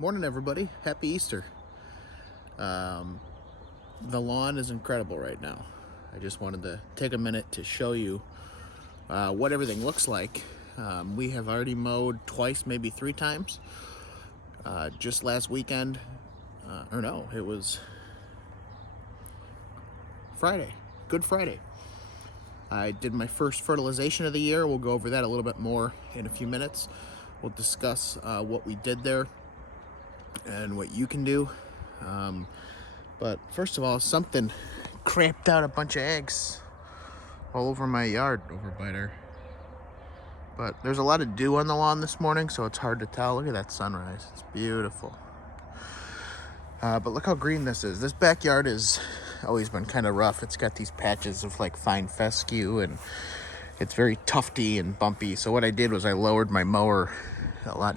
Morning, everybody. Happy Easter. Um, the lawn is incredible right now. I just wanted to take a minute to show you what everything looks like. We have already mowed twice, maybe 3 times. Just last weekend, or no, it was Friday, Good Friday. I did my first fertilization of the year. We'll go over that a little bit more in a few minutes. We'll discuss what we did there and what you can do. But first of all, something cramped out a bunch of eggs all over my yard over by there. But there's a lot of dew on the lawn this morning, so it's hard to tell. Look at that sunrise. It's beautiful. But look how green this is. This backyard has always been kind of rough. It's got these patches of like fine fescue, and it's very tufty and bumpy. So what I did was I lowered my mower a lot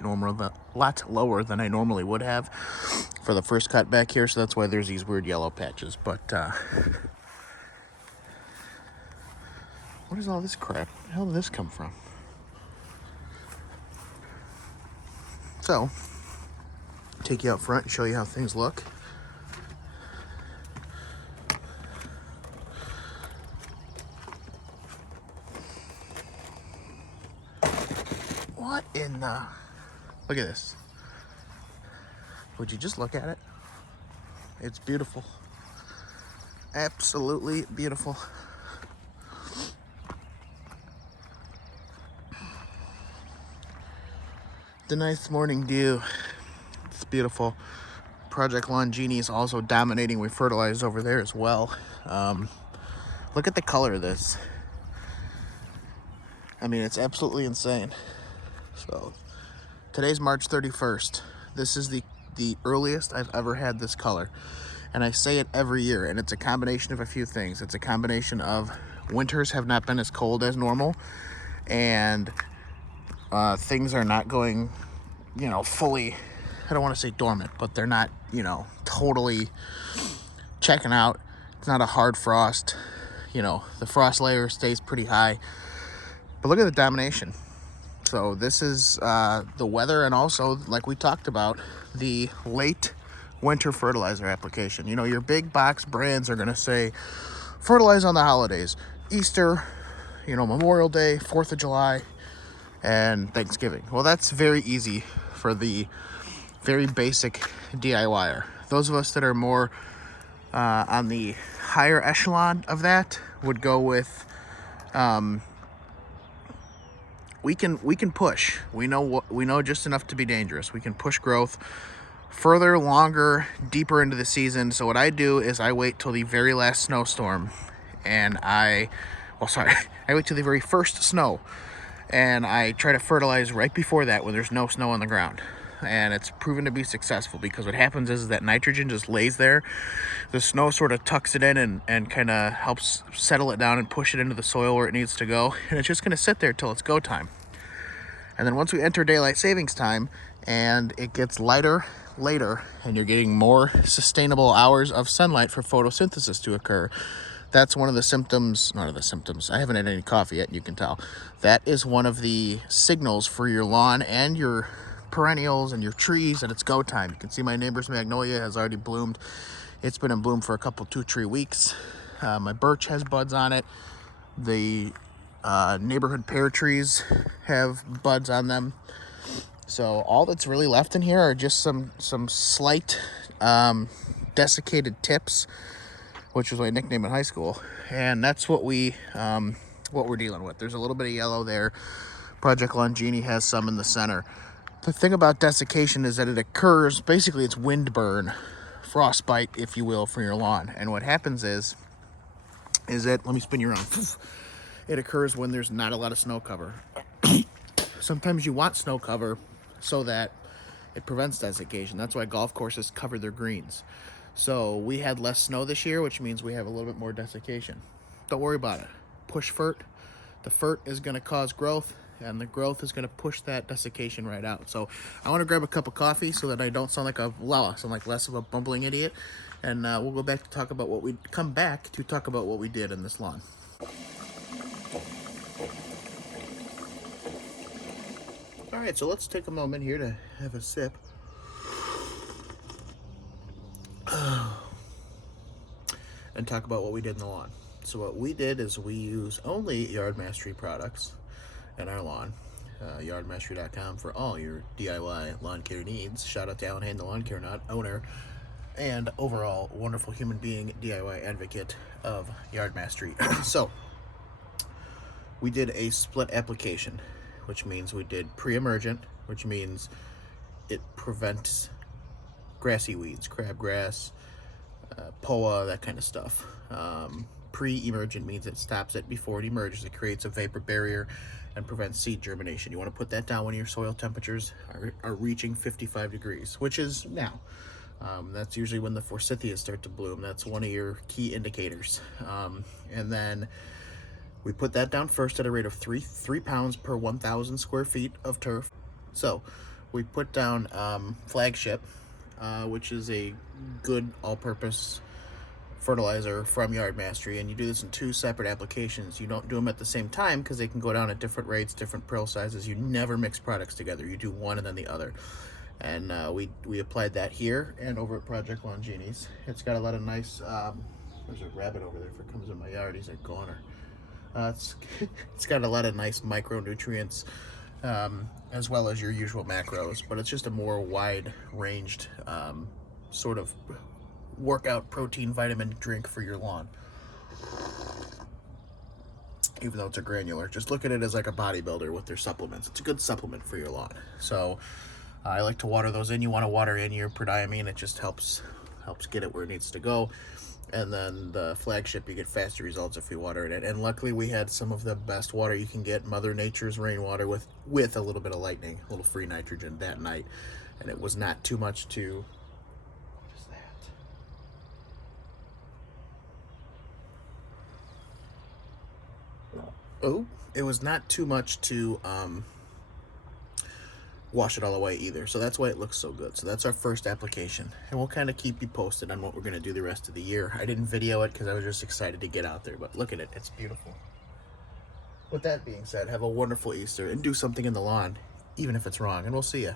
lower than I normally would have for the first cut back here. So that's why there's these weird yellow patches. But what is all this crap? Where the hell did this come from? So, take you out front and show you how things look. What in the... Look at this. Would you just look at it? It's beautiful. Absolutely beautiful. The nice morning dew. It's beautiful. Project Lawn Genie is also dominating. We fertilized over there as well. Look at the color of this. I mean, it's absolutely insane. So, today's March 31st. This is the earliest I've ever had this color. And I say it every year, and it's a combination of a few things. It's a combination of winters have not been as cold as normal, and things are not going, fully, I don't want to say dormant, but they're not, totally checking out. It's not a hard frost. The frost layer stays pretty high. But look at the domination. So this is the weather, and also, like we talked about, the late winter fertilizer application. Your big box brands are going to say, fertilize on the holidays. Easter, Memorial Day, 4th of July, and Thanksgiving. Well, that's very easy for the very basic DIYer. Those of us that are more on the higher echelon of that would go with we can push. We know just enough to be dangerous. We can push growth further, longer, deeper into the season. So what I do is I wait till the very last snowstorm, and I wait till the very first snow, and I try to fertilize right before that when there's no snow on the ground. And it's proven to be successful, because what happens is that nitrogen just lays there. The snow sort of tucks it in and kind of helps settle it down and push it into the soil where it needs to go. And it's just going to sit there till it's go time. And then once we enter daylight savings time and it gets lighter later, and you're getting more sustainable hours of sunlight for photosynthesis to occur, that's one of the symptoms, I haven't had any coffee yet, you can tell. That is one of the signals for your lawn and your perennials and your trees that it's go time. You can see my neighbor's magnolia has already bloomed. It's been in bloom for a couple 2-3 weeks. My birch has buds on it. The neighborhood pear trees have buds on them. So all that's really left in here are just some slight desiccated tips, which was my nickname in high school, and that's what we're dealing with. There's a little bit of yellow there. Project Lawn Genie has some in the center. The thing about desiccation is that it occurs, basically it's windburn, frostbite, if you will, for your lawn. And what happens is that, let me spin you around. It occurs when there's not a lot of snow cover. Sometimes you want snow cover so that it prevents desiccation. That's why golf courses cover their greens. So we had less snow this year, which means we have a little bit more desiccation. Don't worry about it. Push fert. The fert is going to cause growth, and the growth is going to push that desiccation right out. So I want to grab a cup of coffee so that I don't sound like less of a bumbling idiot. And we'll go back to talk about what we did in this lawn. All right, so let's take a moment here to have a sip. and talk about what we did in the lawn. So what we did is we use only Yard Mastery products in our lawn. Yardmastery.com for all your DIY lawn care needs. Shout out to Alan Hain, the lawn care owner and overall wonderful human being, DIY advocate of Yard Mastery. So we did a split application, which means we did pre-emergent, which means it prevents grassy weeds, crabgrass, POA, that kind of stuff. Pre-emergent means it stops it before it emerges. It creates a vapor barrier and prevents seed germination. You want to put that down when your soil temperatures are reaching 55 degrees, which is now. That's usually when the forsythias start to bloom. That's one of your key indicators. And then we put that down first at a rate of 3 pounds per 1,000 square feet of turf. So we put down Flagship, which is a good all-purpose fertilizer from Yard Mastery, and you do this in 2 separate applications. You don't do them at the same time because they can go down at different rates, different prill sizes. You never mix products together. You do one and then the other. And we applied that here and over at Project Longini's. It's got a lot of nice, there's a rabbit over there. If it comes in my yard, he's a goner. It's got a lot of nice micronutrients, as well as your usual macros, but it's just a more wide-ranged sort of workout protein vitamin drink for your lawn. Even though it's a granular, just look at it as like a bodybuilder with their supplements. It's a good supplement for your lawn. So I like to water those in. You want to water in your prodiamine. It just helps get it where it needs to go. And then the Flagship, you get faster results if you water it in. And luckily we had some of the best water you can get, Mother Nature's rainwater with a little bit of lightning, a little free nitrogen that night. And it was not too much to, what is that? Oh, it was not too much to wash it all away either. So that's why it looks so good. So that's our first application, and we'll kind of keep you posted on what we're going to do the rest of the year. I didn't video it because I was just excited to get out there, but look at it. It's beautiful. With that being said, have a wonderful Easter and do something in the lawn, even if it's wrong, and we'll see you.